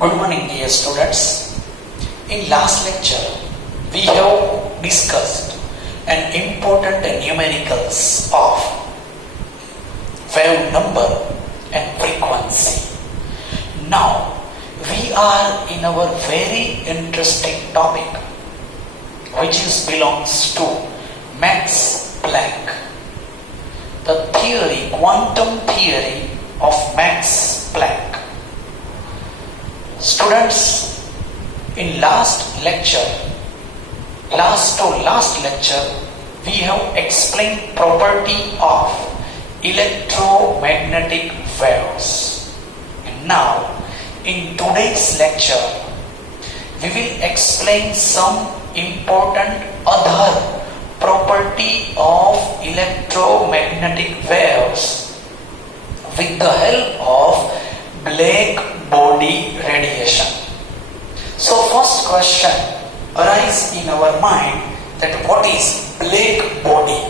Good morning, dear students. In last lecture, we have discussed an important numericals of wave number and frequency. Now, we are in our very interesting topic, which belongs to Max Planck. The theory, quantum theory of Max Planck. Students, in last lecture, we have explained property of electromagnetic waves. And now, in today's lecture, we will explain some important other property of electromagnetic waves with the help of black body radiation. So first question arises in our mind that what is black body?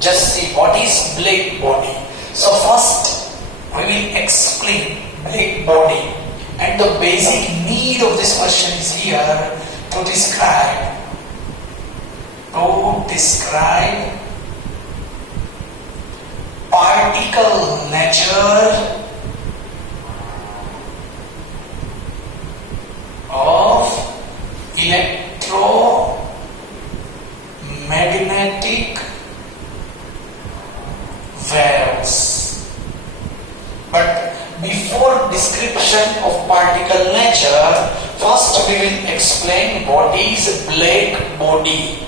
Just see what is black body. So first we will explain black body, and the basic need of this question is here to describe particle nature of electromagnetic waves. But before description of particle nature, first we will explain what is black body.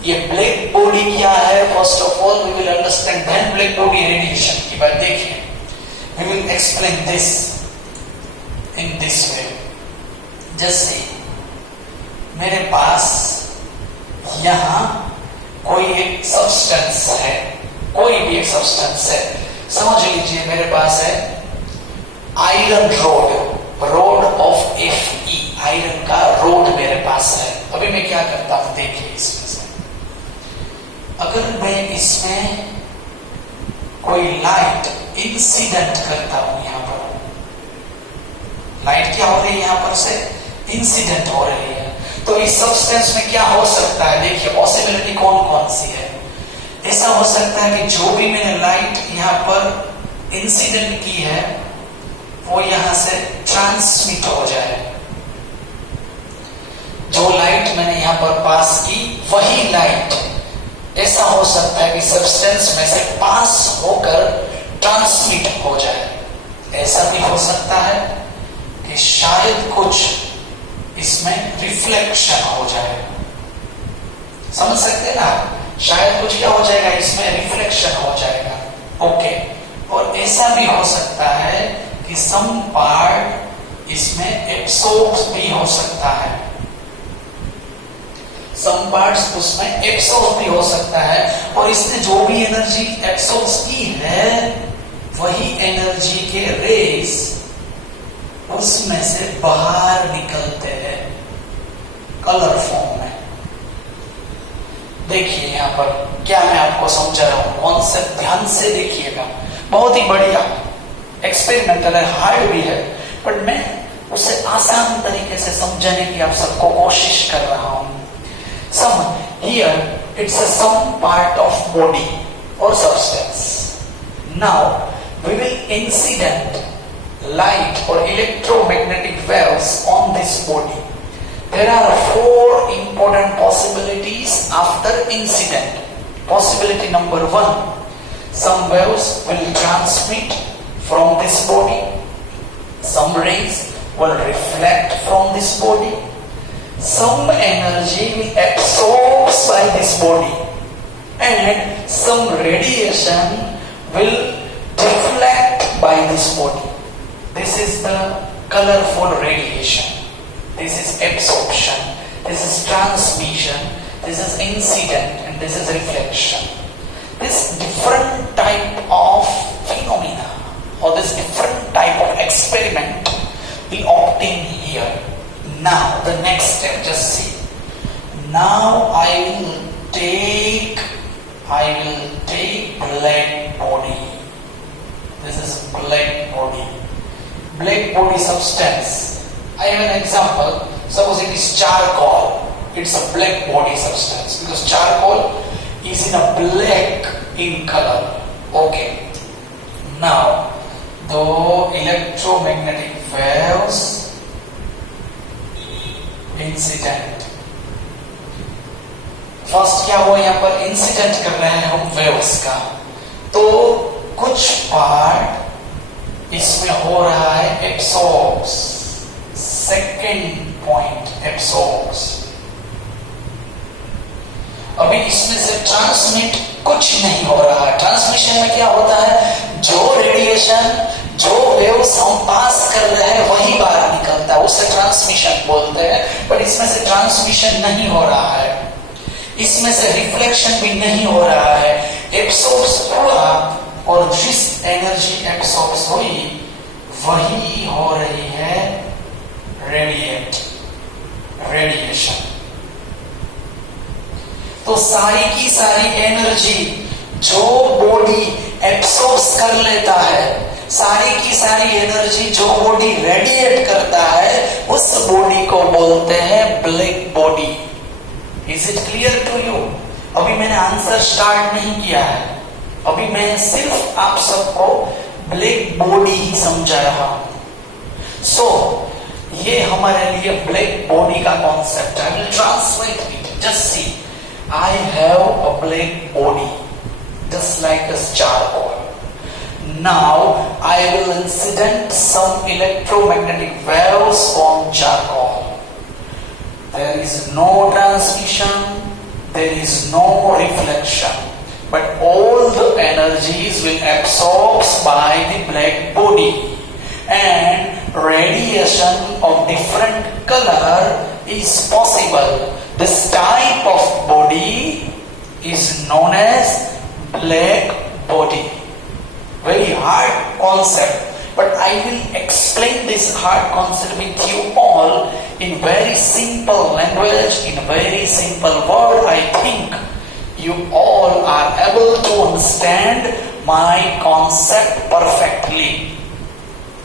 ये black body क्या है? First of all we will understand then black body radiation की बात देखिए. We will explain this in this way. जैसे मेरे पास यहां कोई एक सब्सटेंस है, कोई भी एक सब्सटेंस है. समझ लीजिए मेरे पास है iron rod of Fe. Iron का रोड मेरे पास है. अभी मैं क्या करता हूं देखिए. इसमें से अगर मैं इसमें कोई लाइट इंसिडेंट करता हूं, यहां पर लाइट क्या हो रही है, यहां पर से इंसिडेंट हो रही है, तो इस सब्सटेंस में क्या हो सकता है? देखिए पॉसिबिलिटी कौन कौन सी है. ऐसा हो सकता है कि जो भी मैंने लाइट यहां पर इंसिडेंट की है वो यहां से ट्रांसमिट हो जाए. जो लाइट मैंने यहां पर पास की वही लाइट ऐसा हो सकता है कि सब्सटेंस में से पास होकर ट्रांसमिट हो जाए. ऐसा भी हो सकता है कि शायद कुछ इसमें रिफ्लेक्शन हो जाए. समझ सकते हैं ना? शायद कुछ क्या हो जाएगा, इसमें रिफ्लेक्शन हो जाएगा. ओके. और ऐसा भी हो सकता है कि सम पार्ट इसमें एब्सॉर्ब भी हो सकता है. सम पार्ट्स उसमें एब्सॉर्ब भी हो सकता है, और इसने जो भी एनर्जी एब्सॉर्ब की है वही एनर्जी के रेस उसमें से बाहर निकलते हैं कलर फॉर्म में. देखिए यहां पर क्या मैं आपको समझा रहा हूं, कॉन्सेप्ट ध्यान से देखिएगा. बहुत ही बढ़िया एक्सपेरिमेंटल है, हार्ड भी है, बट मैं उसे आसान तरीके से समझाने की आप सबको कोशिश कर रहा हूं. Some here it's some part of body or substance. Now we will incident light or electromagnetic waves on this body. There are 4 important possibilities after incident. Possibility number 1, some waves will transmit from this body, some rays will reflect from this body, some energy will absorb by this body, and some radiation will deflect by this body. This is the colorful radiation. This is absorption. This is transmission. This is incident, and this is reflection. This different type of phenomena or this different type of experiment we obtain here. Now the next step, just see. Now I will take black body. This is black body. Black body substance I have an example. Suppose it is charcoal. It's a black body substance because charcoal is in a black in color. Okay. Now, the electromagnetic waves incident, first क्या हुआ, यहां पर incident कर रहे हैं हम waves का, तो कुछ पार्ट इसमें हो रहा है एब्सॉर्ब्स, सेकंड पॉइंट एब्सॉर्ब्स। अभी इसमें से ट्रांसमिट कुछ नहीं हो रहा है। ट्रांसमिशन में क्या होता है, जो रेडिएशन, जो वेव्स हम पास कर रहे हैं वही बाहर निकलता है, उसे ट्रांसमिशन बोलते हैं। पर इसमें से ट्रांसमिशन नहीं हो रहा है, इसमें से रिफ्लेक्शन भी नहीं हो रहा है, एब्सॉर्ब्स हुआ, और जिस एनर्जी एब्सॉर्ब्स हुई वही हो रही है रेडिएशन। तो सारी की सारी एनर्जी जो बॉडी एब्सॉर्ब्स कर लेता है, सारी की सारी एनर्जी जो बॉडी रेडिएट करता है, उस बॉडी को बोलते हैं black body. Is it clear to you? अभी मैंने आंसर स्टार्ट नहीं किया है, अभी मैं सिर्फ आप सबको ब्लैक बॉडी ही समझा रहा हूं। सो ये हमारे लिए ब्लैक बॉडी का कॉन्सेप्ट है। I will translate it, just see, I have a black body just like a charcoal. Now I will incident some electromagnetic waves on charcoal. There is no transmission, there is no reflection, but all the energies will absorbed by the black body, and radiation of different color is possible. This type of body is known as black body. Very hard concept, but I will explain this hard concept with you all in very simple language, in very simple word. I think you all are able to understand my concept perfectly.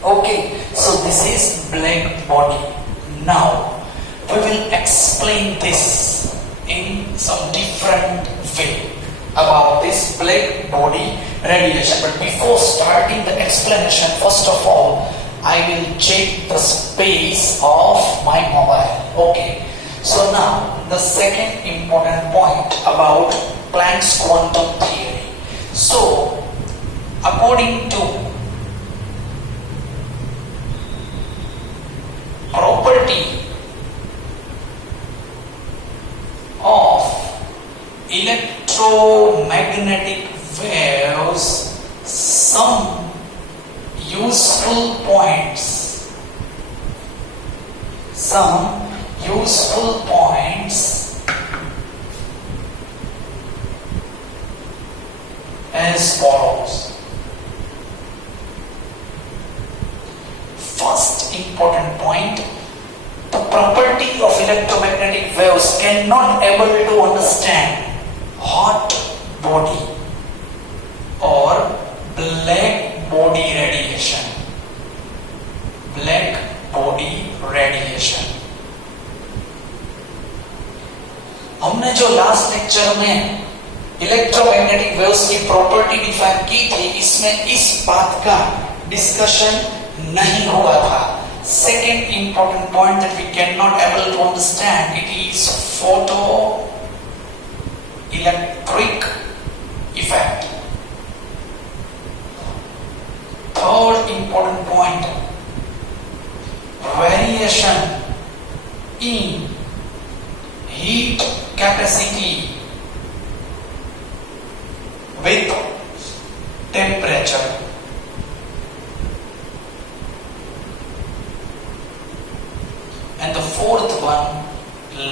Okay, so this is black body. Now we will explain this in some different way about this black body radiation. But before starting the explanation, first of all, I will check the space of my mobile. Okay. So now the second important point about Planck's quantum theory. So according to property of electromagnetic waves, some useful points as follows. First important point, the property of electromagnetic waves cannot able to understand hot body or black body radiation. Black body radiation. हमने जो last lecture में electromagnetic waves की property define की थी, इसमें इस बात का डिस्कशन नहीं हुआ था। Second important point that we cannot able to understand, it is photoelectric effect. Third important point, variation in heat capacity with temperature. And the fourth one,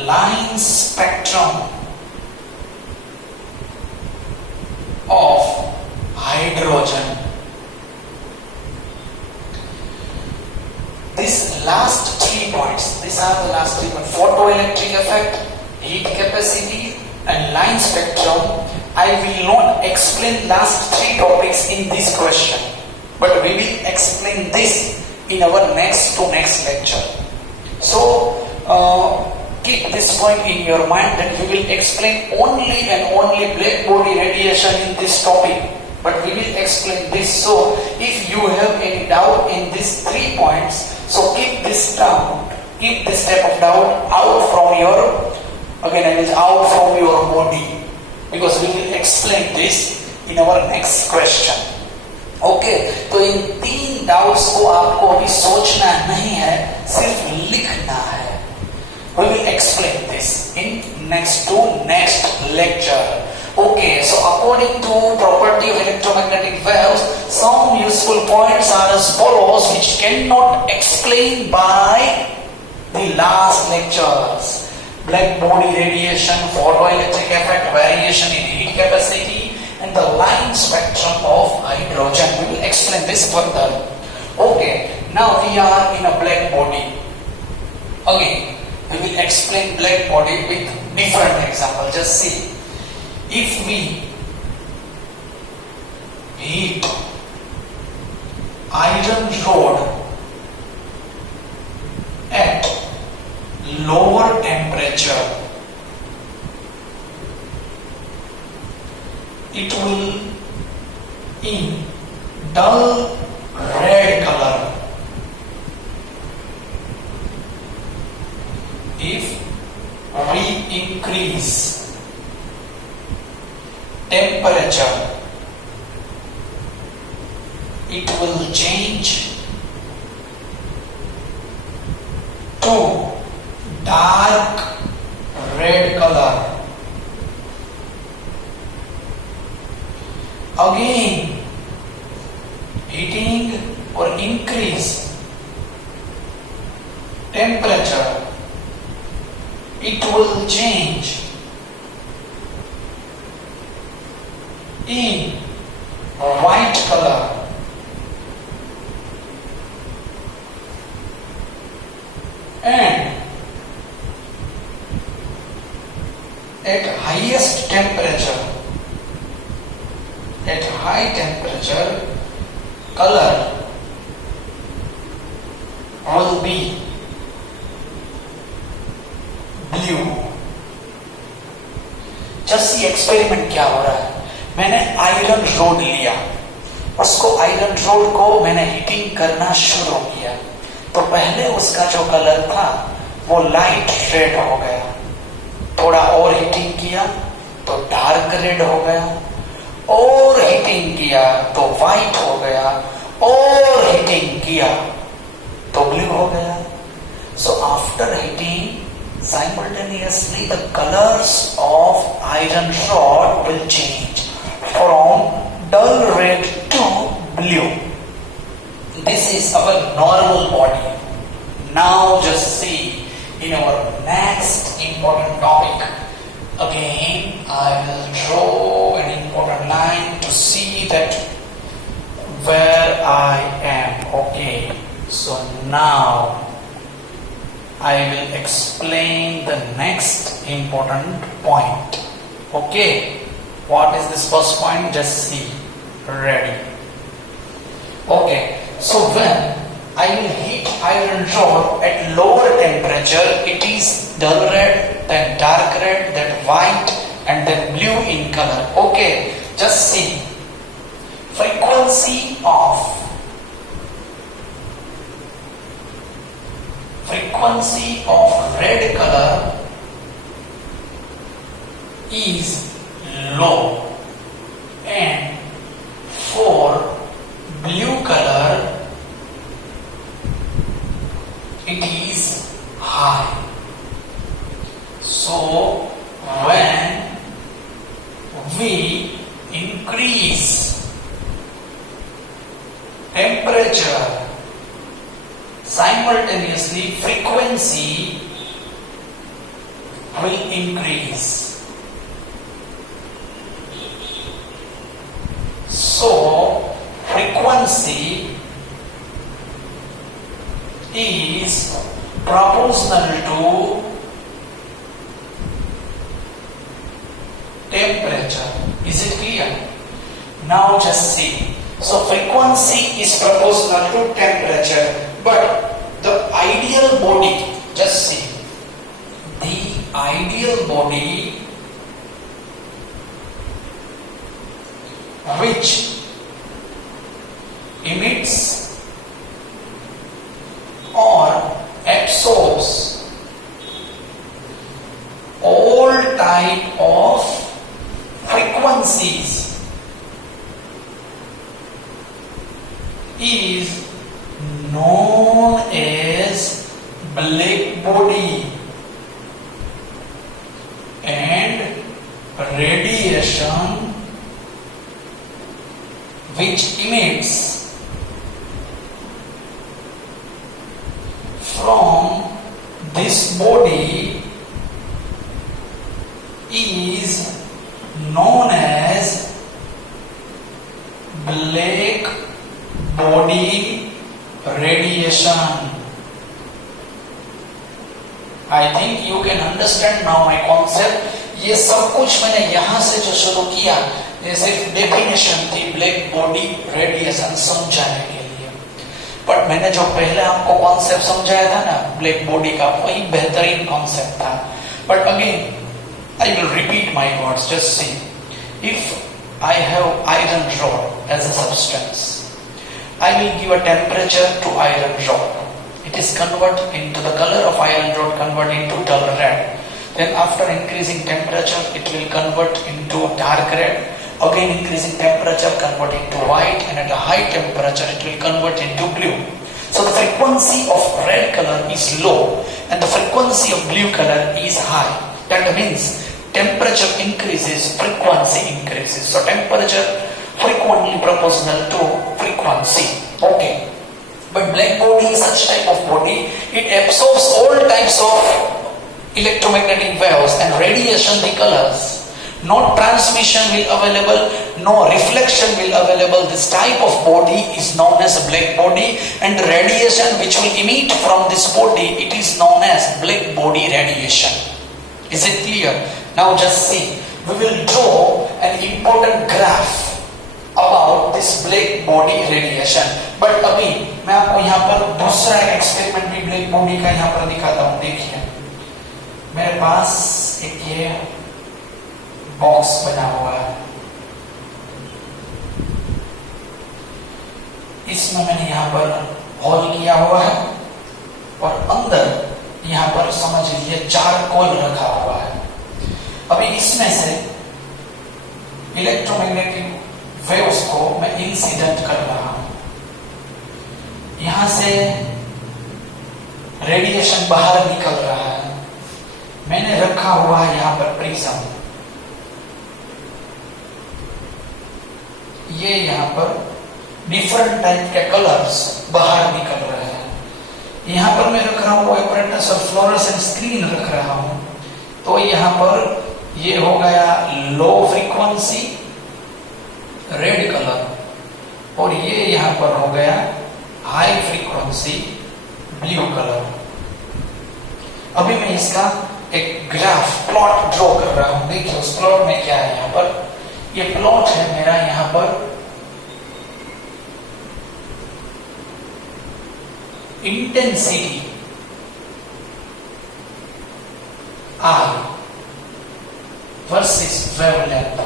line spectrum of hydrogen. These last 3 points, these are the last 3 points, photoelectric effect, heat capacity and line spectrum. I will not explain last 3 topics in this question, but we will explain this in our next lecture. So keep this point in your mind that we will explain only and only black body radiation in this topic. But we will explain this. So if you have any doubt in these 3 points, so keep this doubt, keep this type of doubt out from your, again it is out from your body, because we will explain this in our next question. Okay तो इन 3 doubts को आपको अभी सोचना नहीं है, सिर्फ लिखना है. We will explain this in next lecture. Okay, so according to property of electromagnetic waves, some useful points are as follows, which cannot explain by the last lectures. Black body radiation, photoelectric effect, variation in heat capacity, and the line spectrum of hydrogen. We will explain this further. Okay, now we are in a black body. Again, we will explain black body with different example. Just see. If we heat iron rod at lower temperature, it will in dull red color. If we increase temperature, it will change to dark red color. Again, heating or increase temperature, it will change in white color. And at highest temperature, at high temperature, color will be blue. Just ये experiment क्या हो रहा है, मैंने iron rod लिया, उसको iron rod को मैंने हीटिंग करना शुरू किया, तो पहले उसका जो कलर था वो लाइट रेड हो गया, थोड़ा और हीटिंग किया तो डार्क रेड हो गया, और हीटिंग किया तो व्हाइट हो गया, और हीटिंग किया तो ब्लू हो गया. So after heating simultaneously the colors of iron rod will change from dull red to blue. This is our normal body. Now just see in our next important topic. Again, I will draw an important line to see that where I am. Okay, so now I will explain the next important point. Okay, what is this first point? Just see. Ready. Okay, so when I will heat iron rod at lower temperature, it is dull red, then dark red, then white, and then blue in color. Okay, just see. Frequency of red color is low, and for blue color it is high. So when we increase temperature, simultaneously frequency will increase. So frequency is proportional to temperature. Is it clear? Now just see. So frequency is proportional to temperature, but the ideal body, ideal body which emits or absorbs all type of frequencies is known as black body, and radiation which emits from this body is known as black body radiation. I think you can understand now my concept. ये सब कुछ मैंने यहां से जो शुरू किया, ये सिर्फ डेफिनेशन थी ब्लैक बॉडी रेडिएशन समझाने के लिए। बट मैंने जो पहले आपको कॉन्सेप्ट समझाया था ना ब्लैक बॉडी का, वही बेहतरीन कॉन्सेप्ट था। But again I will repeat my words. Just see. If I have iron rod as a substance, I will give a temperature to iron rod. It is converted into the color of iron rod, convert into dull red. Then after increasing temperature, it will convert into dark red. Again increasing temperature, convert into white, and at a high temperature, it will convert into blue. So the frequency of red color is low, and the frequency of blue color is high. That means temperature increases, frequency increases. So temperature frequently proportional to frequency. Okay. But black body is such type of body, it absorbs all types of electromagnetic waves and radiation the colors. No transmission will available, no reflection will available. This type of body is known as black body, and the radiation which will emit from this body, it is known as black body radiation. Is it clear? Now just see, we will draw an important graph about this black body radiation. But अभी मैं आपको यहाँ पर दूसरा experiment भी black body का यहाँ पर दिखाता हूँ। देखिए मेरे पास एक ये बॉक्स बना हुआ है, इसमें मैंने यहाँ पर होल किया हुआ है और अंदर यहाँ पर समझ लीजिए चारकोल रखा हुआ है। अभी इसमें से इलेक्ट्रोमैग्नेटिक वेव्स को मैं इंसिडेंट कर रहा हूं, यहां से रेडिएशन बाहर निकल रहा है। मैंने रखा हुआ है यहां पर प्रिज्म, ये यहां पर डिफरेंट टाइप के कलर्स बाहर निकल रहे हैं। यहां पर मैं रख रहा हूं एपरेटस और फ्लोरेसेंट स्क्रीन रख रहा हूं, तो यहां पर ये हो गया लो फ्रीक्वेंसी रेड कलर और ये यहां पर हो गया हाई फ्रीक्वेंसी ब्लू कलर। अभी मैं इसका एक ग्राफ प्लॉट ड्रॉ कर रहा हूं। देखिए उस प्लॉट में क्या है, यहां पर ये प्लॉट है मेरा, यहां पर intensity I versus wavelength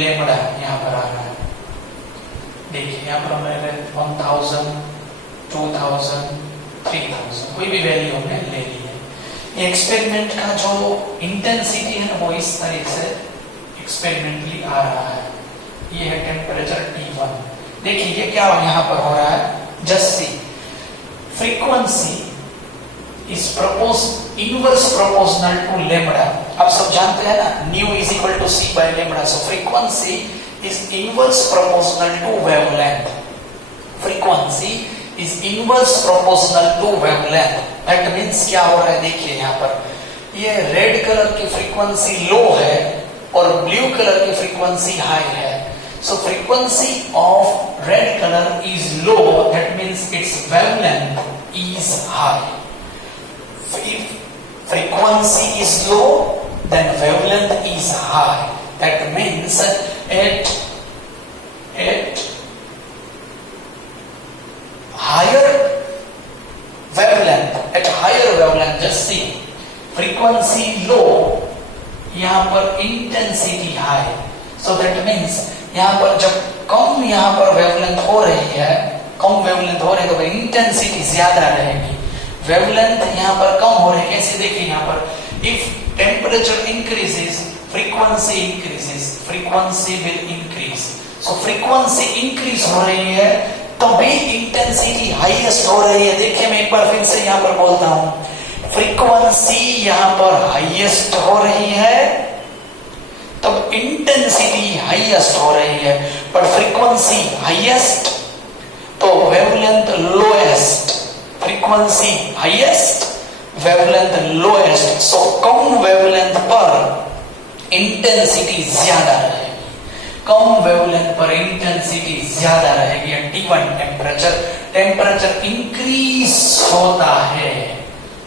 lambda यहां पर आ रहा है। देखिए यहां पर मैंने 1000, 2000, 3000 कोई भी वैल्यू हमने ले ली है। ये एक्सपेरिमेंट का जो इंटेंसिटी है ना वो इस तरीके से एक्सपेरिमेंटली आ रहा है। ये है टेम्परेचर T1। देखिए ये क्या यहां पर हो रहा है, just see frequency is inverse proportional to lambda. आप सब जानते हैं ना, nu is equal to c by lambda. So frequency is inverse proportional to wavelength. Frequency is inverse proportional to wavelength. That means क्या हो रहा है, देखिए यहाँ पर ये रेड कलर की फ्रीक्वेंसी लो है और ब्लू कलर की फ्रीक्वेंसी हाई है। So frequency of red color is low. That means its wavelength is high. If frequency is low, then wavelength is high. That means at higher wavelength, at higher high. So that means यहाँ पर जब कम यहाँ पर wavelength हो रही है, कम wavelength हो रही है तो इंटेंसिटी ज्यादा रहेगी. वेवलेंथ यहाँ पर कम हो रही है, कैसे देखिए यहाँ पर, if temperature increases frequency increases, frequency will increase. So frequency increase हो रही है तभी इंटेंसिटी हाईएस्ट हो रही है. देखिए मैं एक बार फिर से यहाँ पर बोलता हूं, फ्रीक्वेंसी यहाँ पर हाईएस्ट हो रही है तब इंटेंसिटी हाईएस्ट हो रही है. पर फ्रीक्वेंसी हाईएस्ट तो wavelength lowest, frequency highest wavelength lowest. So कम वेवलेंथ पर इंटेंसिटी ज्यादा रहेगी, कम वेवलेंथ पर इंटेंसिटी ज्यादा रहेगी. T1 टेम्परेचर इंक्रीज होता है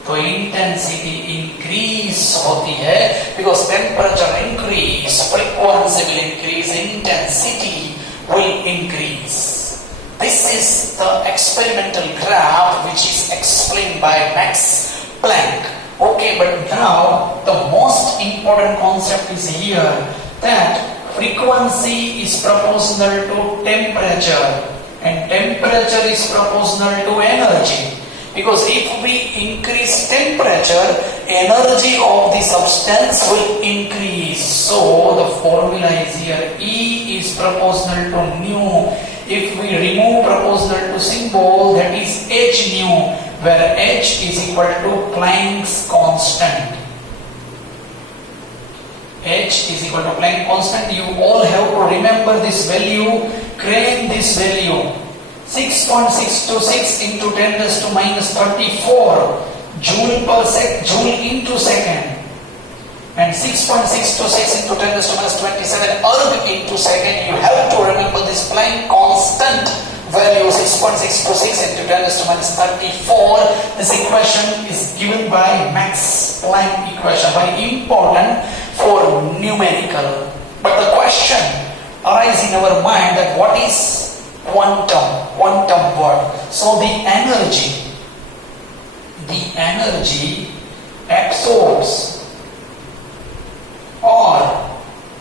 तो इंटेंसिटी इंक्रीज होती है. Because temperature increase, frequency will increase, intensity will increase. This is the experimental graph which is explained by Max Planck. Okay, but now the most important concept is here that frequency is proportional to temperature and temperature is proportional to energy. Because if we increase temperature, energy of the substance will increase. So the formula is here, E is proportional to nu. If we remove proportional to symbol, that is h nu, where h is equal to Planck's constant. H is equal to Planck constant. You all have to remember this value, claim this value. 6.626 into 10 raised to minus 34 joule into second. And 6.626 into 10 raised to minus 27 erg into second. You have to remember this Planck constant value, 6.626 into 10 raised to minus 34. This equation is given by Max Planck equation, very important for numerical. But the question arises in our mind that what is quantum word. So the energy absorbs or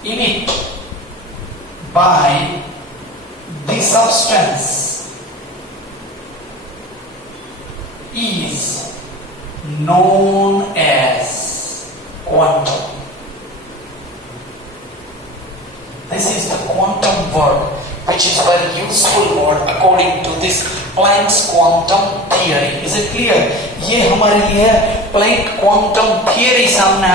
emit by the substance is known as quantum. This is the quantum word, which is very useful word according to this Planck's quantum theory. Is it clear? ये हमारे लिए Planck quantum theory सामने आ